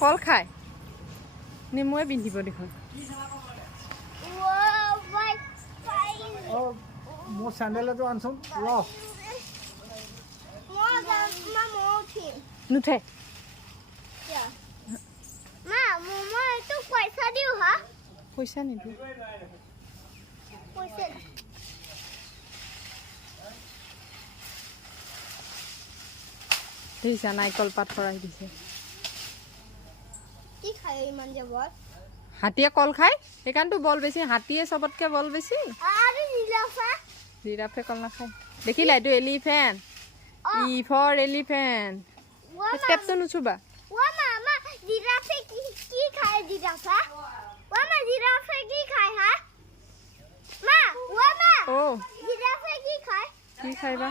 কল খাই নেমুৱে পিন্ধিব দেখোন মোৰ চেণ্ডেলটো আনচোন ৰ নুঠে পইচা নিদিওঁ দেখিছা নাৰিকল পাত ভৰাই দিছে হাতীয়ে কল খাই সেইকাৰণেতো বল বেছি হাতীয়ে চবতকে বল বেছি জিৰাফে কল নাখায় দেখিলা এইটো এলিফেণ্ট ই ফৰ এলিফেণ্ট ষ্টেপটো নুচুবা কি খাই বা